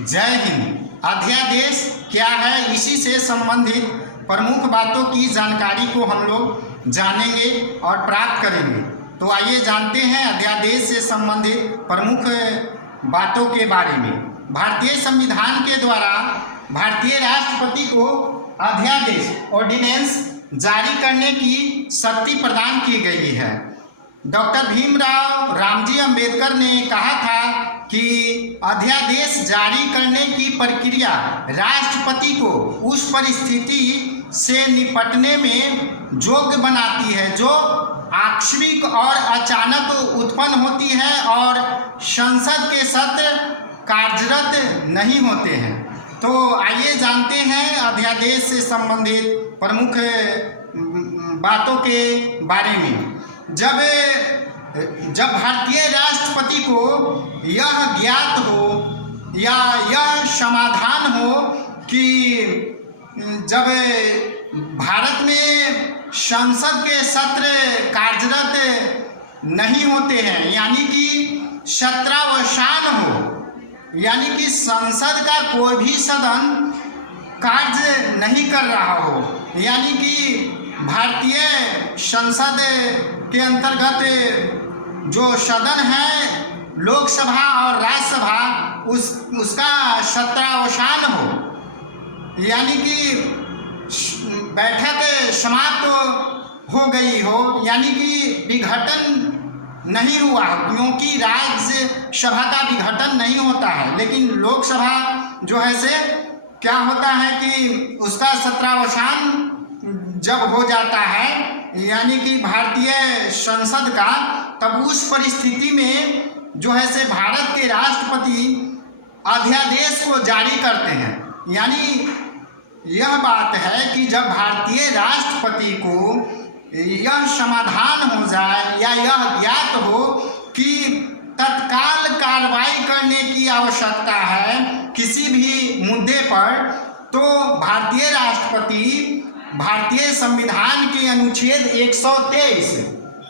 जय हिंद। अध्यादेश क्या है, इसी से संबंधित प्रमुख बातों की जानकारी को हम लोग जानेंगे और प्राप्त करेंगे। तो आइए जानते हैं अध्यादेश से संबंधित प्रमुख बातों के बारे में। भारतीय संविधान के द्वारा भारतीय राष्ट्रपति को अध्यादेश ऑर्डिनेंस जारी करने की शक्ति प्रदान की गई है। डॉक्टर भीमराव रामजी अंबेडकर ने कहा था कि अध्यादेश जारी करने की प्रक्रिया राष्ट्रपति को उस परिस्थिति से निपटने में योग्य बनाती है जो आकस्मिक और अचानक उत्पन्न होती है और संसद के सत्र कार्यरत नहीं होते हैं। तो आइए जानते हैं अध्यादेश से संबंधित प्रमुख बातों के बारे में। जब भारतीय राष्ट्रपति को यह ज्ञात हो या यह समाधान हो कि जब भारत में संसद के सत्र कार्यरत नहीं होते हैं, यानी कि सत्रावसान हो, यानी कि संसद का कोई भी सदन कार्य नहीं कर रहा हो, यानी कि भारतीय संसद के अंतर्गत जो सदन है लोकसभा और राज्यसभा उसका सत्रावसान हो, यानी कि बैठक समाप्त हो गई हो, यानी कि विघटन नहीं हुआ, क्योंकि राज्यसभा का विघटन नहीं होता है, लेकिन लोकसभा जो है से क्या होता है कि उसका सत्रावसान जब हो जाता है, यानी कि भारतीय संसद का, तब उस परिस्थिति में जो है से भारत के राष्ट्रपति अध्यादेश को जारी करते हैं। यानी यह बात है कि जब भारतीय राष्ट्रपति को यह समाधान हो जाए या यह ज्ञात हो कि तत्काल कार्रवाई करने की आवश्यकता है किसी भी मुद्दे पर, तो भारतीय राष्ट्रपति भारतीय संविधान के अनुच्छेद 123,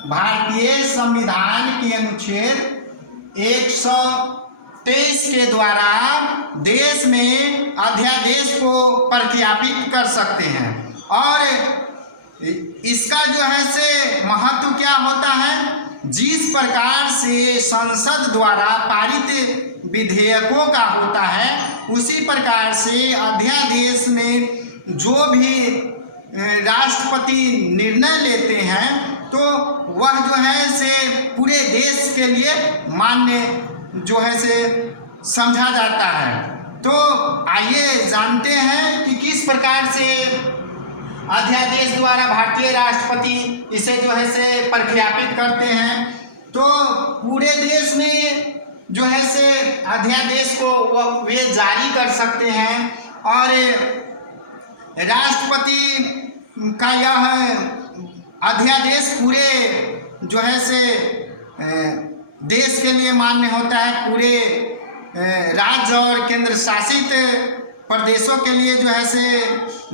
भारतीय संविधान के अनुच्छेद 123 के द्वारा देश में अध्यादेश को प्रख्यापित कर सकते हैं। और इसका जो है से महत्व क्या होता है, जिस प्रकार से संसद द्वारा पारित विधेयकों का होता है, उसी प्रकार से अध्यादेश में जो भी राष्ट्रपति निर्णय लेते हैं तो वह जो है से पूरे देश के लिए मान्य जो है से समझा जाता है। तो आइए जानते हैं कि किस प्रकार से अध्यादेश द्वारा भारतीय राष्ट्रपति इसे जो है से प्रख्यापित करते हैं। तो पूरे देश में जो है से अध्यादेश को वे जारी कर सकते हैं और राष्ट्रपति का यह अध्यादेश पूरे जो है से देश के लिए मान्य होता है, पूरे राज्य और केंद्र शासित प्रदेशों के लिए जो है से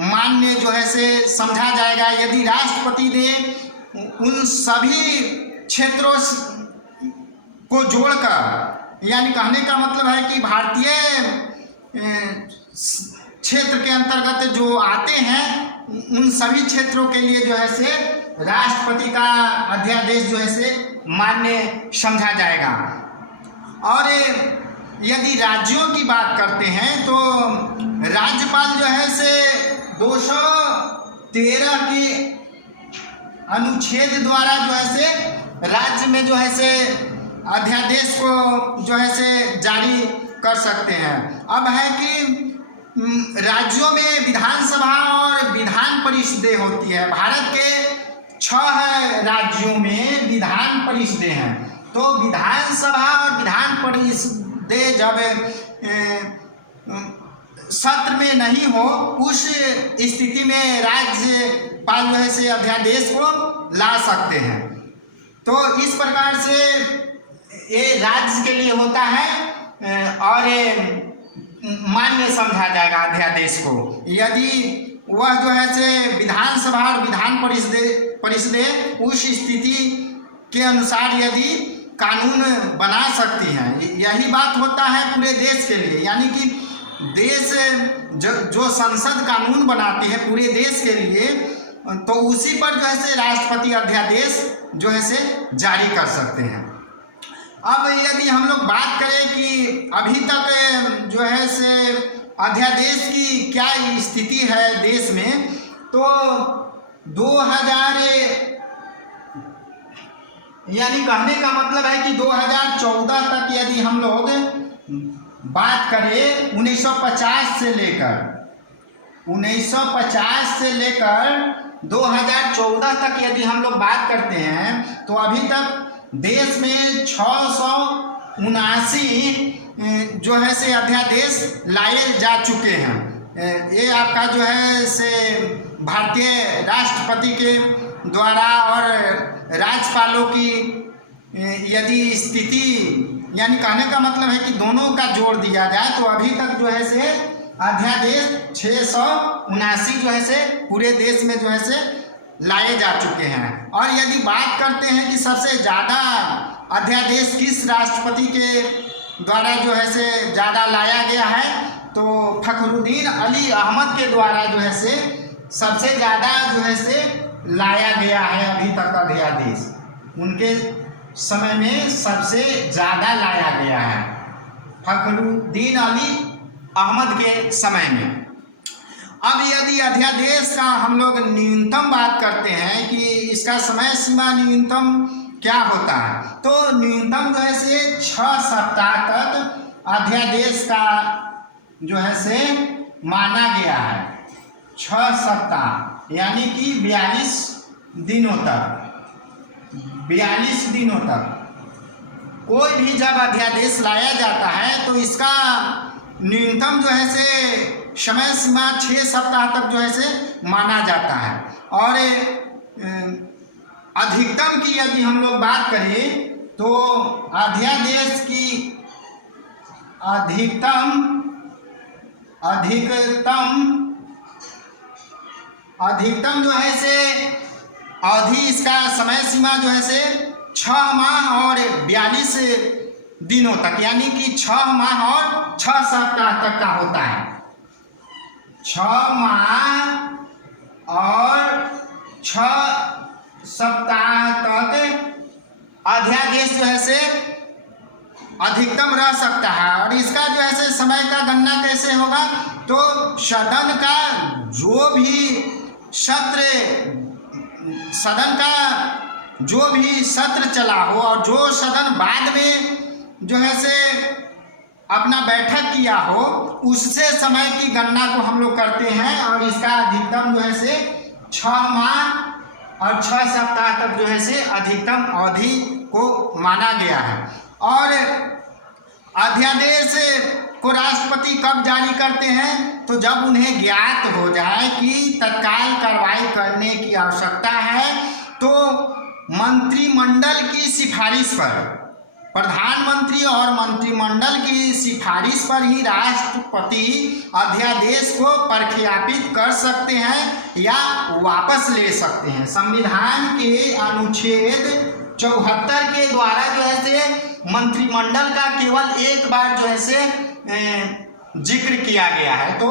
मान्य जो है से समझा जाएगा यदि राष्ट्रपति ने उन सभी क्षेत्रों को जोड़कर, यानी कहने का मतलब है कि भारतीय क्षेत्र के अंतर्गत जो आते हैं उन सभी क्षेत्रों के लिए जो है से राष्ट्रपति का अध्यादेश जो है से मान्य समझा जाएगा। और यदि राज्यों की बात करते हैं तो राज्यपाल जो है से 213 के अनुच्छेद द्वारा जो है से राज्य में जो है से अध्यादेश को जो है से जारी कर सकते हैं। अब है कि राज्यों में विधानसभा और विधान परिषदें होती है। भारत के 6 राज्यों में विधान परिषदें हैं। तो विधानसभा और विधान परिषदें जब सत्र में नहीं हो, उस स्थिति में राज्यपाल जो है से अध्यादेश को ला सकते हैं। तो इस प्रकार से ये राज्य के लिए होता है और मान्य समझा जाएगा अध्यादेश को यदि वह जो है से विधानसभा और विधान परिषदें उस स्थिति के अनुसार यदि कानून बना सकती हैं। यही बात होता है पूरे देश के लिए, यानी कि देश जो संसद कानून बनाती है पूरे देश के लिए, तो उसी पर जो है से राष्ट्रपति अध्यादेश जो है से जारी कर सकते हैं। अब यदि हम लोग बात करें कि अभी तक जो है से अध्यादेश की क्या स्थिति है देश में, तो 2000 यानी कहने का मतलब है कि 2014 तक यदि हम लोग बात करें 1950 से लेकर 2014 तक यदि हम लोग बात करते हैं, तो अभी तक देश में 679 जो है से अध्यादेश लाए जा चुके हैं। ये आपका जो है से भारतीय राष्ट्रपति के द्वारा और राज्यपालों की यदि स्थिति, यानी कहने का मतलब है कि दोनों का जोड़ दिया जाए तो अभी तक जो है से अध्यादेश 679 जो है से पूरे देश में जो है से लाए जा चुके हैं। और यदि बात करते हैं कि सबसे ज़्यादा अध्यादेश किस राष्ट्रपति के द्वारा जो है से ज़्यादा लाया गया है, तो फखरुद्दीन अली अहमद के द्वारा जो है से सबसे ज़्यादा जो है से लाया गया है अभी तक अध्यादेश। उनके समय में सबसे ज़्यादा लाया गया है, फखरुद्दीन अली अहमद के समय में। अब यदि अध्यादेश का हम लोग न्यूनतम बात करते हैं कि इसका समय सीमा न्यूनतम क्या होता है, तो न्यूनतम जो है से 6 सप्ताह तक अध्यादेश का जो है से माना गया है। 6 सप्ताह यानी कि 42 दिनों तक कोई भी जब अध्यादेश लाया जाता है तो इसका न्यूनतम जो है से समय सीमा 6 सप्ताह तक जो है से माना जाता है। और अधिकतम की यदि हम लोग बात करें तो अध्यादेश की अधिकतम जो है से अवधि, इसका समय सीमा जो है से 6 माह और 42 दिनों तक, यानी कि 6 माह और 6 सप्ताह तक का होता है। 6 माह और 6 सप्ताह तक अध्यादेश जो है से अधिकतम रह सकता है। और इसका जो है से समय का गणना कैसे होगा, तो सदन का जो भी सत्र चला हो और जो सदन बाद में जो है से अपना बैठक किया हो, उससे समय की गणना को हम लोग करते हैं। और इसका अधिकतम जो है से 6 माह और 6 सप्ताह तक जो है से अधिकतम अवधि को माना गया है। और अध्यादेश को राष्ट्रपति कब जारी करते हैं, तो जब उन्हें ज्ञात हो जाए कि तत्काल कार्रवाई करने की आवश्यकता है, तो मंत्रिमंडल की सिफारिश पर, प्रधानमंत्री और मंत्रिमंडल की सिफारिश पर ही राष्ट्रपति अध्यादेश को प्रख्यापित कर सकते हैं या वापस ले सकते हैं। संविधान के अनुच्छेद 74 के द्वारा जो है से मंत्रिमंडल का केवल एक बार जो है से जिक्र किया गया है। तो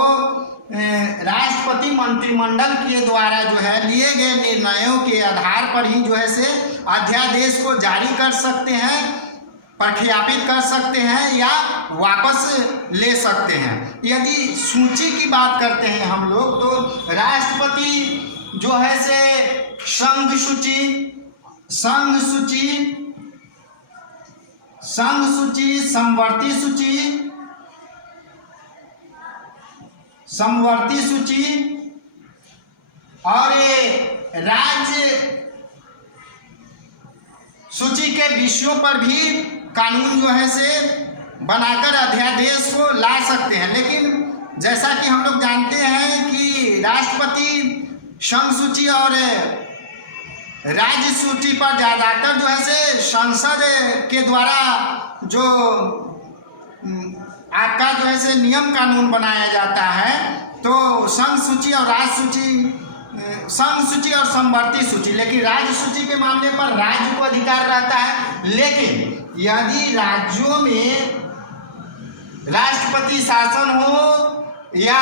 राष्ट्रपति मंत्रिमंडल के द्वारा जो है लिए गए निर्णयों के आधार पर ही जो है से अध्यादेश को जारी कर सकते हैं, प्रख्यापित कर सकते हैं या वापस ले सकते हैं। यदि सूची की बात करते हैं हम लोग, तो राष्ट्रपति जो है से संघ सूची, समवर्ती सूची और राज्य सूची के विषयों पर भी कानून जो है से बनाकर अध्यादेश को ला सकते हैं। लेकिन जैसा कि हम लोग जानते हैं कि राष्ट्रपति संघ सूची और राज्य सूची पर ज़्यादातर जो है से संसद के द्वारा जो आपका जो है से नियम कानून बनाया जाता है। तो संघ सूची और राज्य सूची, संघ सूची और समवर्ती सूची, लेकिन राज्य सूची के मामले पर राज्य को अधिकार रहता है। लेकिन यदि राज्यों में राष्ट्रपति शासन हो या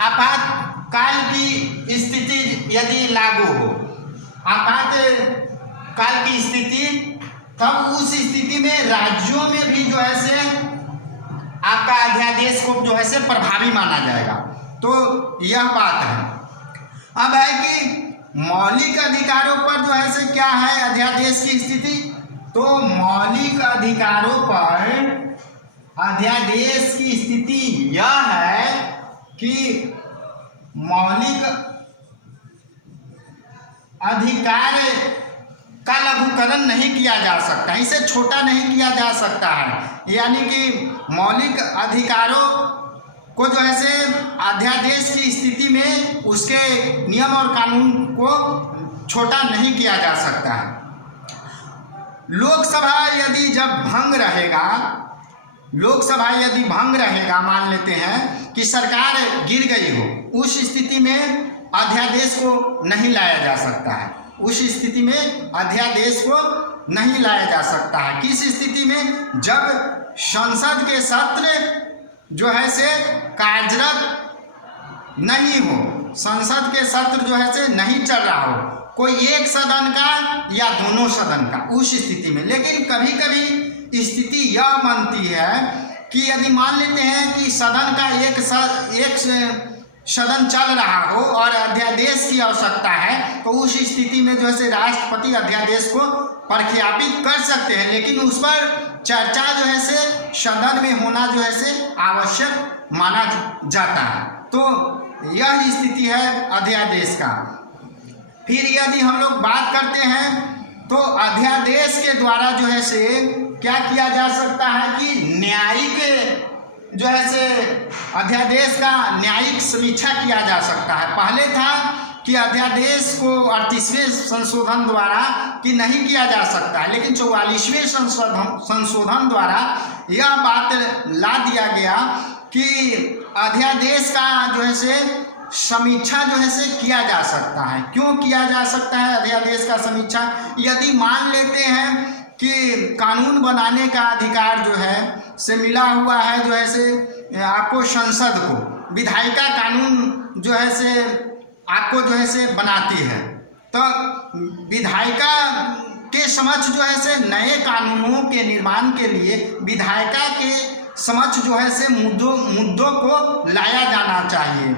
आपातकाल की स्थिति यदि लागू हो, आपातकाल की स्थिति, तब उस स्थिति में राज्यों में भी जो है से आपका अध्यादेश को जो है से प्रभावी माना जाएगा। तो यह बात है। अब है कि मौलिक अधिकारों पर जो है से क्या है अध्यादेश की स्थिति। तो मौलिक अधिकारों पर अध्यादेश की स्थिति यह है कि मौलिक अधिकार का लघुकरण नहीं किया जा सकता, इसे छोटा नहीं किया जा सकता है। यानी कि मौलिक अधिकारों को जो है से अध्यादेश की स्थिति में उसके नियम और कानून को छोटा नहीं किया जा सकता है। लोकसभा यदि भंग रहेगा, मान लेते हैं कि सरकार गिर गई हो, उस स्थिति में अध्यादेश को नहीं लाया जा सकता है। उस स्थिति में अध्यादेश को नहीं लाया जा सकता है। किस स्थिति में? जब संसद के सत्र जो है से कार्यरत नहीं हो, संसद के सत्र जो है से नहीं चल रहा हो, कोई एक सदन का या दोनों सदन का, उस स्थिति में। लेकिन कभी कभी स्थिति यह बनती है कि यदि मान लेते हैं कि सदन का एक सदन चल रहा हो और अध्यादेश की आवश्यकता है, तो उस स्थिति में जो है से राष्ट्रपति अध्यादेश को प्रख्यापित कर सकते हैं, लेकिन उस पर चर्चा जो है से सदन में होना जो है से आवश्यक माना जाता है। तो यह स्थिति है अध्यादेश का। फिर यदि हम लोग बात करते हैं तो अध्यादेश के द्वारा जो है से क्या किया जा सकता है कि न्यायिक जो है से अध्यादेश का न्यायिक समीक्षा किया जा सकता है। पहले था कि अध्यादेश को 38वें संशोधन द्वारा कि नहीं किया जा सकता है, लेकिन 44वें संशोधन द्वारा यह बात ला दिया गया कि अध्यादेश का जो है से समीक्षा जो है से किया जा सकता है। क्यों किया जा सकता है अध्यादेश का समीक्षा? यदि मान लेते हैं कि कानून बनाने का अधिकार जो है से मिला हुआ है जो है से आपको संसद को, विधायिका कानून जो है से आपको जो है से बनाती है, तो विधायिका के समक्ष जो है से नए कानूनों के निर्माण के लिए विधायिका के समक्ष जो है से मुद्दों को लाया जाना चाहिए।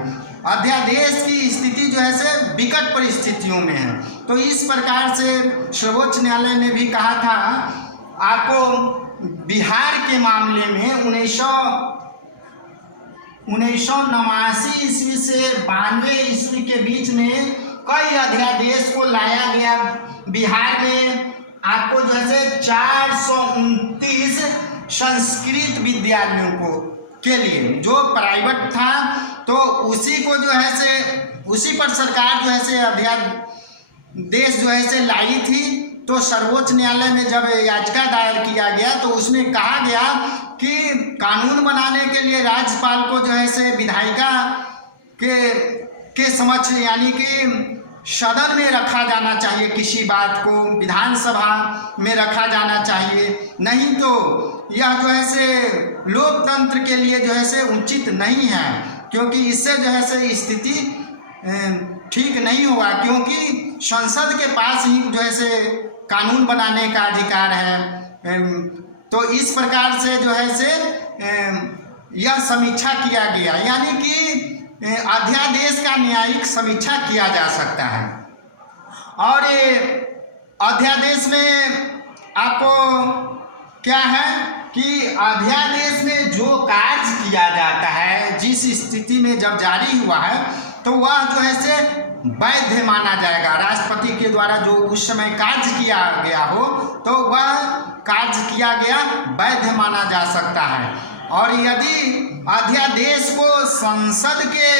अध्यादेश की स्थिति जो है से विकट परिस्थितियों में है। तो इस प्रकार से सर्वोच्च न्यायालय ने भी कहा था, आपको बिहार के मामले में 1989 ईस्वी से 92 ईस्वी के बीच में कई अध्यादेश को लाया गया। बिहार में आपको जो है 429 संस्कृत विद्यालयों को के लिए जो प्राइवेट था, तो उसी को जो है से उसी पर सरकार जो है से अध्यादेश जो है से लाई थी। तो सर्वोच्च न्यायालय में जब याचिका दायर किया गया तो उसमें कहा गया कि कानून बनाने के लिए राज्यपाल को जो है से विधायिका के समक्ष यानी कि सदन में रखा जाना चाहिए, किसी बात को विधानसभा में रखा जाना चाहिए, नहीं तो यह जो है से लोकतंत्र के लिए जो है से उचित नहीं है, क्योंकि इससे जो है से स्थिति ठीक नहीं होगा, क्योंकि संसद के पास ही जो है से कानून बनाने का अधिकार है। तो इस प्रकार से जो है से यह समीक्षा किया गया, यानी कि अध्यादेश का न्यायिक समीक्षा किया जा सकता है। और अध्यादेश में आपको क्या है कि अध्यादेश में जो कार्य किया जाता है, जिस स्थिति में जब जारी हुआ है, तो वह जो है से वैध माना जाएगा। राष्ट्रपति के द्वारा जो उस समय कार्य किया गया हो, तो वह कार्य किया गया वैध माना जा सकता है। और यदि अध्यादेश को संसद के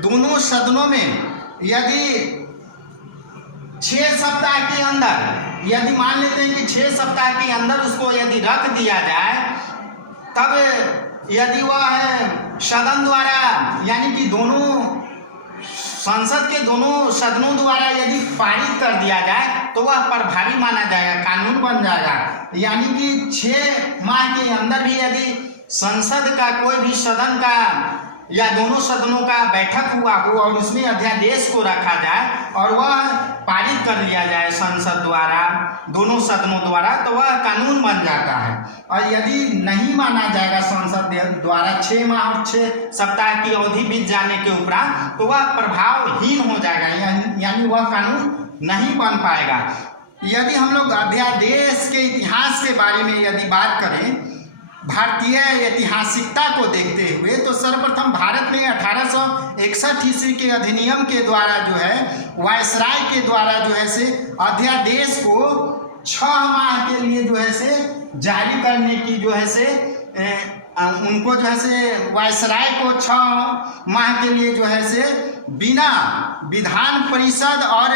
दोनों सदनों में यदि 6 सप्ताह के अंदर, यदि मान लेते हैं कि 6 सप्ताह के अंदर उसको यदि रख दिया जाए, तब यदि वह सदन द्वारा यानी कि दोनों संसद के दोनों सदनों द्वारा यदि पारित कर दिया जाए, तो वह प्रभावी माना जाएगा, कानून बन जाएगा। यानी कि 6 माह के अंदर भी यदि संसद का कोई भी सदन का या दोनों सदनों का बैठक हुआ हो और उसमें अध्यादेश को रखा जाए और वह पारित कर लिया जाए संसद द्वारा, दोनों सदनों द्वारा, तो वह कानून बन जाता है। और यदि नहीं माना जाएगा संसद द्वारा 6 माह और 6 सप्ताह की अवधि बीत जाने के उपरांत, तो वह प्रभावहीन हो जाएगा, यानी वह कानून नहीं बन पाएगा। यदि हम लोग अध्यादेश के इतिहास के बारे में यदि बात करें, भारतीय ऐतिहासिकता को देखते हुए, तो सर्वप्रथम भारत में 1861 ईस्वी के अधिनियम के द्वारा जो है, वायसराय के द्वारा जो है से अध्यादेश को 6 माह के लिए जो है से जारी करने की जो है से उनको जो है से वायसराय को 6 माह के लिए जो है से बिना विधान परिषद और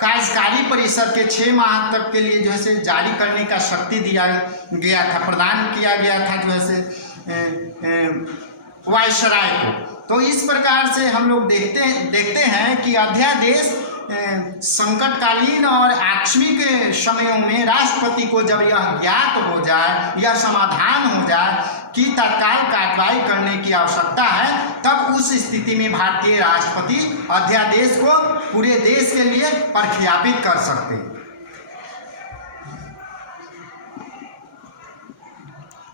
कार्यकारी परिषद के 6 माह तक के लिए जो है से जारी करने का शक्ति दिया गया था, प्रदान किया गया था जो है से वायसराय को। तो इस प्रकार से हम लोग देखते हैं कि अध्यादेश संकटकालीन और आकस्मिक समयों में राष्ट्रपति को जब यह ज्ञात हो जाए या समाधान हो जाए कि तत्काल कार्रवाई करने की आवश्यकता है, तब उस स्थिति में भारतीय राष्ट्रपति अध्यादेश को पूरे देश के लिए प्रख्यापित कर सकते हैं।